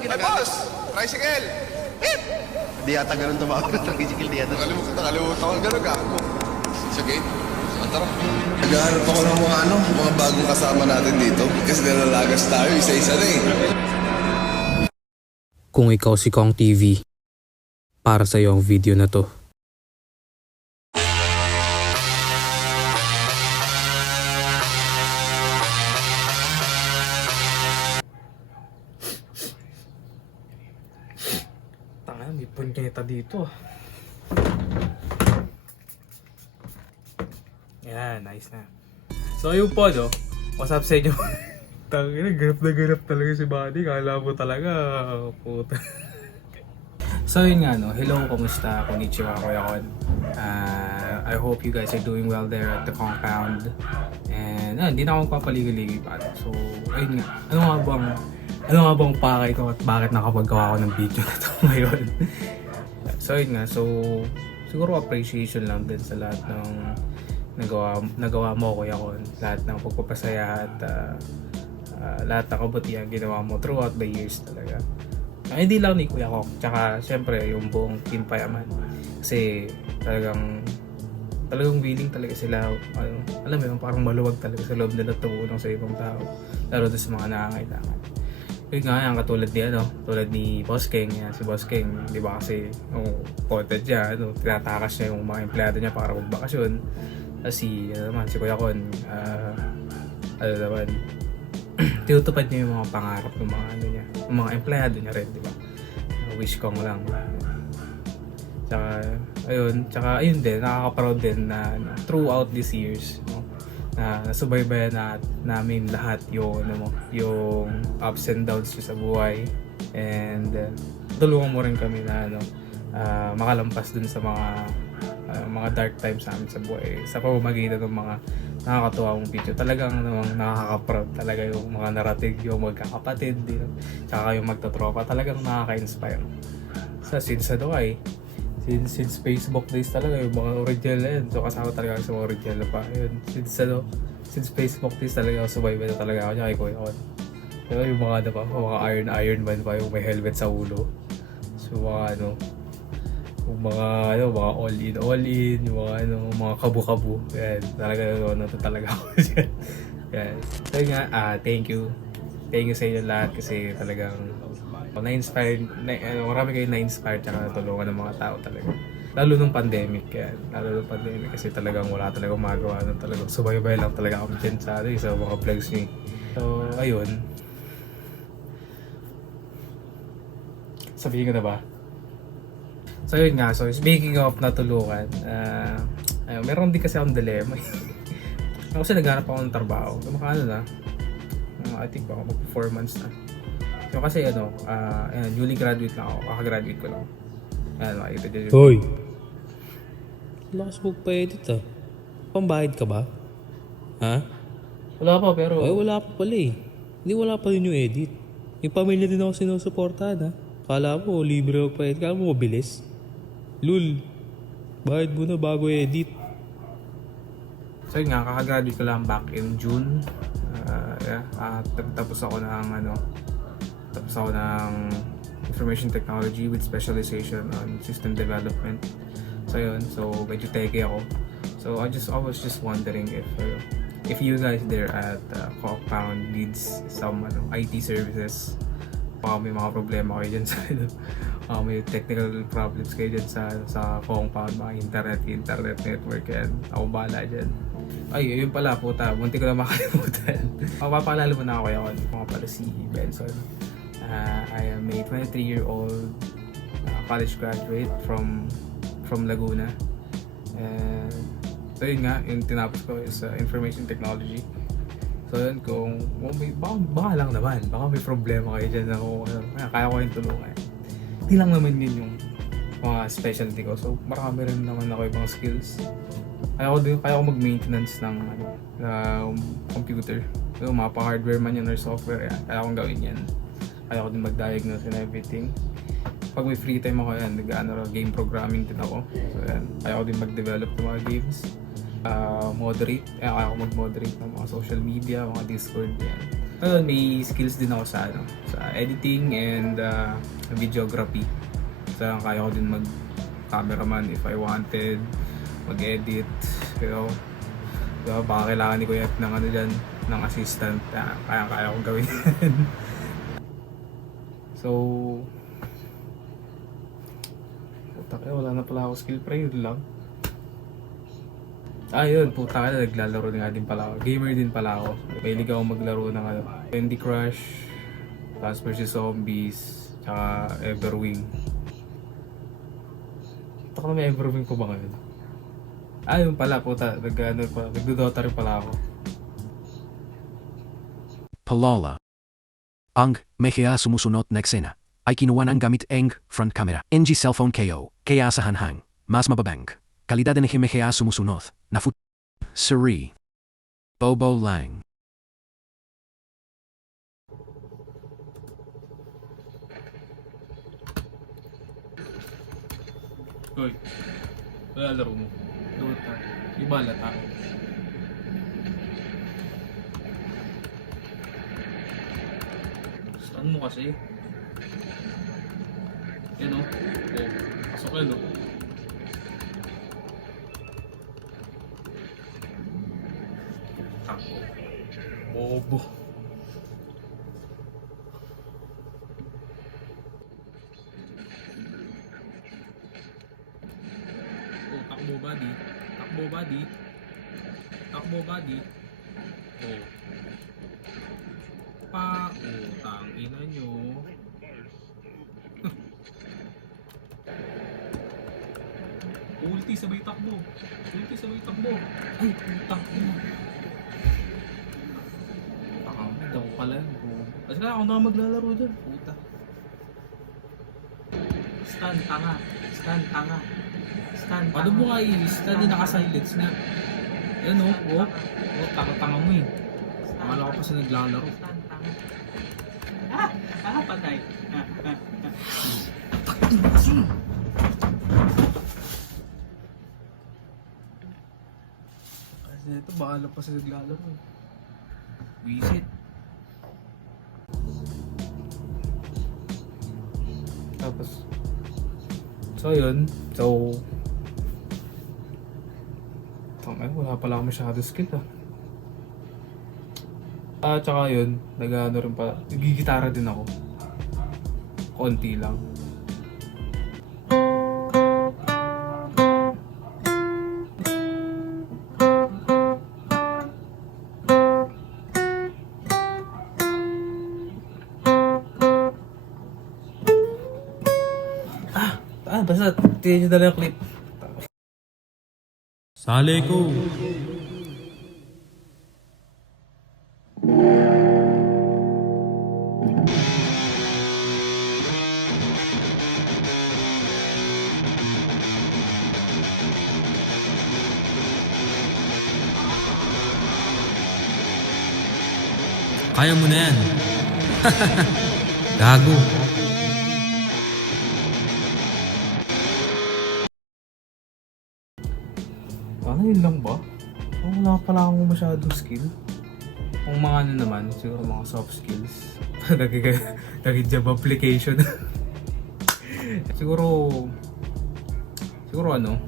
Ay, ginagamit? boss! Tricycle! Beep! Di yata ganun tumawag ng tricycle, di yata. Nakalimutan, nakalimutan ko. Ganun gago. Sige. Ah, Tara. Naghahanap ako ng mga ano, mga bagong kasama natin dito. Kasi nalalagas tayo, isa-isa na eh. Kung ikaw si Kong TV, para sa iyo ang video na to. Punyeta dito. Yan, nice na. So yung po, no? What's up sa inyo? Tangina, ganap na ganap talaga si Buddy. Kala mo talaga, puta. so yun nga, no? Hello, kumusta? Konnichiwa, Kuya Kon. Uh, I hope you guys are doing well there at the compound. And, ah, hindi na ako magpapaligoy-ligoy pa. So, ayun nga. Ano nga bang, ano nga bang pakay ko at bakit nakapagawa ako ng video na to ngayon? so, yun nga. So, siguro appreciation lang din sa lahat ng nagawa, nagawa mo, Kuya Kon. Lahat ng pagpapasaya at ah, ah, lahat ng kabutihan ginawa mo throughout the years talaga. Ah, hindi lang ni Kuya Kok, tsaka syempre yung buong Team Payaman. Kasi talagang talagang willing talaga sila ano, alam mo yun, parang maluwag talaga sa loob nila tumulong sa ibang tao lalo sa mga nangangailangan yun nga yan katulad ni ano tulad ni Boss King yan, si Boss King di ba kasi yung content niya ano, tinatakas niya yung mga empleyado niya para magbakasyon. Tapos si ano naman si Kuya Kon ah, ano naman tinutupad niya yung mga pangarap ng mga ano niya ng mga empleyado niya rin di ba? Wish kong lang. Tsaka, ayun, tsaka ayun din, nakaka-proud din na, na throughout these years, na nasubaybayan na namin lahat yung, ano yung ups and downs sa buhay. And uh, tulungan mo rin kami na ano, ah, makalampas dun sa mga ah, mga dark times namin sa buhay sa pamamagitan ng mga nakakatuwa mong video. Talagang namang nakaka-proud talaga yung mga narrative, yung magkakapatid, din, tsaka yung magtotropa. Talagang nakaka-inspire. Sa since ano ay, since, since Facebook days talaga yung mga original na yun. So kasama talaga ako sa mga original na pa. Yun, since ano, since Facebook days talaga subaybay na talaga ako niya kay Kuya Kon. Diba yung mga ano pa, mga Iron Iron Man pa yung may helmet sa ulo. So mga ano, yung mga ano, mga all in, all in, yung mga ano, mga kabu-kabu. Yan, talaga ano, to talaga ako dyan. Yan. So nga, ah, thank you. Thank you sa inyo lahat kasi talagang na-inspire, na, ano, marami kayo na-inspire tsaka natulungan ng mga tao talaga. Lalo nung pandemic yan. Lalo nung pandemic kasi talagang wala talagang magawa. Ano, talagang subaybay lang talaga kami dyan sa, ano, mga vlogs niyo. So, ayun. Sabihin ko na ba? So yun nga, so speaking of natulungan, uh, ayun, meron din kasi akong dilemma. ako kasi naghanap ako ng trabaho. So, ano na, I think baka mag 4 months na. So kasi ano, uh, ayan, newly graduate lang ako, kakagraduate ko lang. Ayan, makikita dyan. Hoy! Lakas mo pa edit ah. Pambayad ka ba? Ha? Wala pa, pero... Ay, wala pa pala eh. Hindi wala pa rin yung edit. Yung pamilya din ako sinusuportahan ha. Kala mo, libre ako pa edit. Kala mo, mabilis. Lul, bayad mo na bago edit. So yun nga, kakagraduate ko lang back in June. Uh, yeah, at tapos ako ng ano, tapos ako ng information technology with specialization on system development. So yun, so medyo techy ako. So I just I was just wondering if uh, if you guys there at uh, Compound needs some ano, IT services, baka may mga problema kayo dyan sa ano, baka may technical problems kayo dyan sa sa compound, mga internet, internet network yan. Ako bahala dyan. Ay, yun pala, puta. Munti ko na makalimutan. Mapapaalala mo na ako yun. Mga pala si Benson. Uh, I am a 23-year-old uh, college graduate from from Laguna. And so yun nga, yung tinapos ko is uh, information technology. So yun, kung, kung may, baka, baka lang naman, baka may problema kayo dyan na kung ano, kaya ko yung tulungan. Hindi lang naman yun yung mga specialty ko. So marami rin naman ako ibang skills. Kaya ko, din, kaya ko mag-maintenance ng ano, ng computer. So mapa-hardware man yan or software, kaya kong gawin yan. Kaya ko din mag-diagnose and everything. Pag may free time ako yan, nag-ano, game programming din ako. So yan, kaya ko din mag-develop ng mga games. Uh, moderate, kaya kaya ko mag-moderate ng mga social media, mga Discord yan. Ayun, may skills din ako sa ano, sa editing and uh, videography. So, kaya ko din mag cameraman if I wanted, mag-edit, you know. Diba, baka kailangan ni Kuya ng ano dyan, ng assistant. Ah, kaya kaya ko gawin yan. So, puta kaya wala na pala ako skill pre, lang. Ah, yun, puta ka na, naglalaro nga din pala ako. Gamer din pala ako. Mahilig ako maglaro ng ano, Candy Crush, Plants vs. Zombies, tsaka Everwing. Ka na may Everwing ko ba ngayon? Ah, yun pala, puta. Nag, ano, nagdodota rin pala ako. Palala. Ang kaya sumusunod na eksena ay kinuha ng gamit ang front camera. NG cellphone KO, kaya sa hanhang, mas mababang. Kalidad ng kaya sumusunod na fut... Siri. Bobo lang. Hoy, lalaro mo. Dota. Iba lata. Stun mo kasi. Yan o. Oh. Pasok yan o. Tako. Bobo. Oh, takbo body. Takbo body. Takbo body. Oh. Pa, oh, tangina nyo. Ulti sabay takbo. Ulti sabay takbo. Ay, putang ina. Takang daw pala. Oh. Kasi ako na maglalaro dyan. Puta. Stan, tanga. Stan, tanga. Stan, tanga. Paano mo nga i-stan na naka-silence na? Yan o, oh. Oh, tanga-tanga mo eh. Akala ko pa sa naglalaro. Ah! Ah, patay. Ah, ah, ah. Kasi ito, bahala pa sa naglalaro eh. Visit. Tapos, so yun, so, Tangay, wala pala ako masyado skill ah. Ah, tsaka yun, nag-ano rin pala, nagigitara din ako. Konti lang. Basta, tingnan nyo na lang yung clip. Sali ko. Kaya mo na yan. Gago. Yun lang ba? Oh, wala pala akong masyadong skill. Kung mga ano naman, siguro mga soft skills. Naging job application. siguro, siguro ano,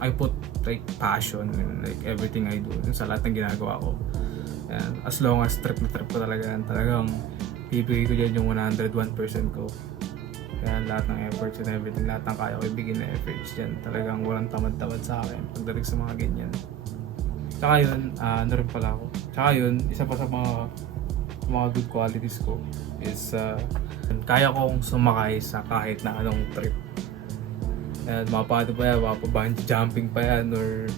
I put like passion in like everything I do sa lahat ng ginagawa ko. Yan. As long as trip na trip ko talaga talagang bibigay ko dyan yung 101% ko. Kaya lahat ng efforts and everything, lahat ng kaya ko ibigay na efforts dyan. Talagang walang tamad-tamad sa akin pagdating sa mga ganyan. Tsaka yun, ah, ano rin pala ako. Tsaka yun, isa pa sa mga mga good qualities ko is uh, kaya kong sumakay sa kahit na anong trip. Yan, mapado pa yan, mapa bungee jumping pa yan or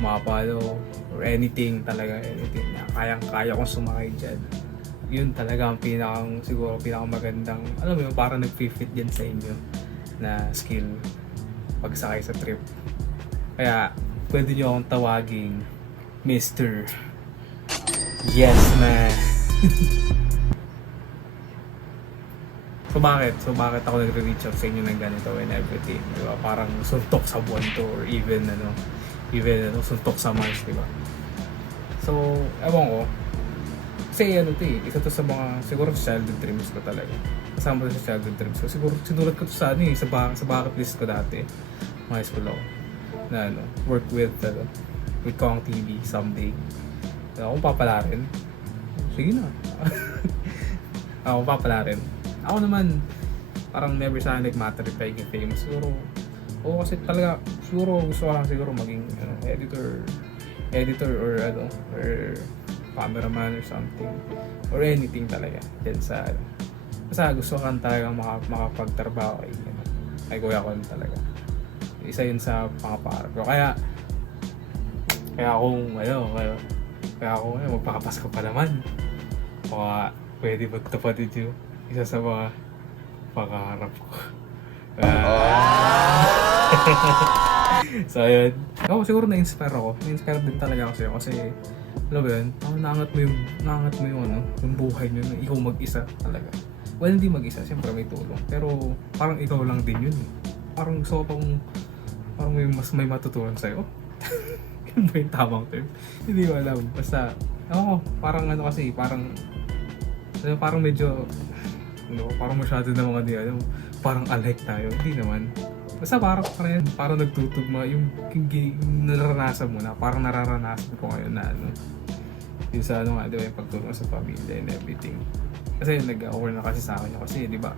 mapado or anything talaga, anything na kayang kaya kong sumakay dyan yun talaga ang pinakang siguro pinakamagandang alam mo yun parang nag-fit din sa inyo na skill pagsakay sa trip. Kaya pwede nyo akong tawaging Mr. Yes man. So bakit? so bakit ako nagre-reach out sa inyo ng ganito and everything di parang suntok sa buwan to or even ano even ano suntok sa Mars di ba? So ewan ko Kasi ano to eh, isa to sa mga, siguro sa childhood dreams ko talaga. Kasama sa childhood dreams ko. Siguro sinulat ko to sa ano eh, sa, ba- sa bucket list ko dati. Mga school ako. Na ano, work with, ano, with Kong TV someday. So, ako papala rin. Sige na. ako papala rin. Ako naman, parang never sa akin nagmatter if I get famous. Siguro, oo kasi talaga, siguro gusto ko lang siguro maging ano, editor, editor or ano, or cameraman or something. Or anything talaga. Yan sa, ano. Basta gusto ko lang talaga maka, makapagtrabaho kay, ano, kay Kuya Con talaga. Isa yun sa pangaparap ko. Kaya, kaya akong, ano, kaya, kaya ako ngayon, magpakapasko pa naman. Baka pwede magtapatin yung isa sa mga pangarap ko. Ah. so, ayun. Ako siguro na-inspire ako. Na-inspire din talaga ako sa'yo kasi, alam mo yun, parang naangat mo yung, naangat mo yung, ano, yung buhay nyo na ikaw mag-isa talaga. Well, hindi mag-isa, siyempre may tulong. Pero, parang ikaw lang din yun. Parang gusto ko pang, parang may mas may matutunan sa'yo. Yun ba yung tamang term? Hindi ko alam. Basta, ako, parang ano kasi, parang, ano, parang medyo, ano, parang masyado na mga di, ano, parang alike tayo. Hindi naman. Basta parang parang, parang nagtutugma yung, yung, yung nararanasan mo na, parang nararanasan ko ngayon na ano, yung sa ano nga, di ba, yung pagtulong sa pamilya and everything. Kasi nag-aware na kasi sa akin yun. kasi, di ba,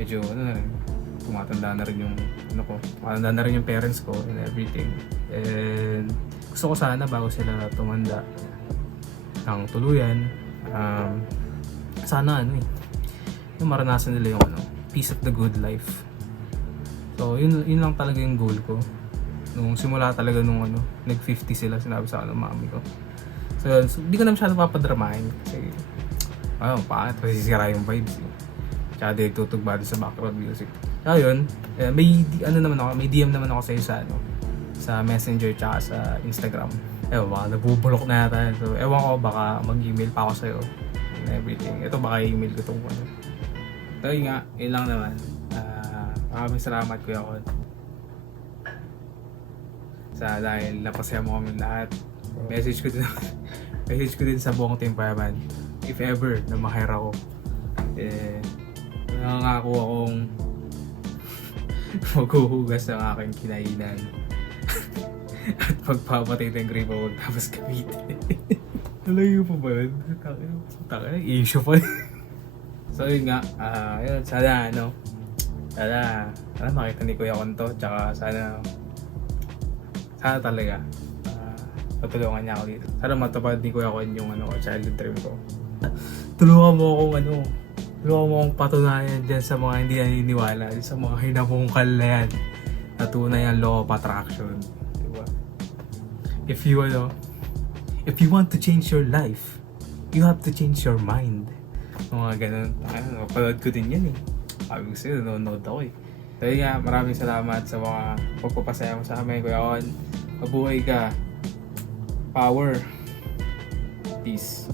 medyo, ano na rin, tumatanda na rin yung, ano ko, tumatanda na rin yung parents ko and everything. And, gusto ko sana bago sila tumanda ng tuluyan, um, sana ano eh, yung maranasan nila yung ano, piece of the good life. So, yun, yun lang talaga yung goal ko. Nung simula talaga nung ano, nag-50 sila, sinabi sa ano, mami ko. So, so, di ko na masyado papadramahin kasi, ano, pangit, kasi yung vibes eh. Tsaka di tutugba sa background music. Kaya yun, eh, may, ano naman ako, may DM naman ako sa'yo sa ano, sa messenger tsaka sa Instagram. Ewan, baka nabubulok na yata. So, ewan ko, baka mag-email pa ako sa'yo and everything. Ito baka email ko itong ano. So, yun nga, yun lang naman. Maraming salamat Kuya Kon. Sa dahil napasaya mo kami lahat. Message ko din, message ko din sa buong team Payaman. If ever na mahire ako, eh, nangangako akong maghuhugas ng aking kinainan. At pagpapatay ng gripo huwag tapos gamitin. Nalayo pa ba yun? Taka issue pa So yun nga, ah yun, sana ano, sana, sana makita ni Kuya Konto, tsaka sana, sana talaga, ah, patulungan niya ako dito. Sana matupad ni Kuya Kon yung ano, childhood dream ko. Tulungan mo akong ano, tulungan mo akong patunayan dyan sa mga hindi naniniwala, sa mga hinabungkal na yan, na tunay ang law of attraction. Diba? If you ano, if you want to change your life, you have to change your mind. Mga ganun. Ano, napanood ko din yan eh. Sabi ko sa'yo, nanonood ako eh. So nga, maraming salamat sa mga pagpapasaya mo sa amin, Kuya. Mabuhay ka. Power. Peace.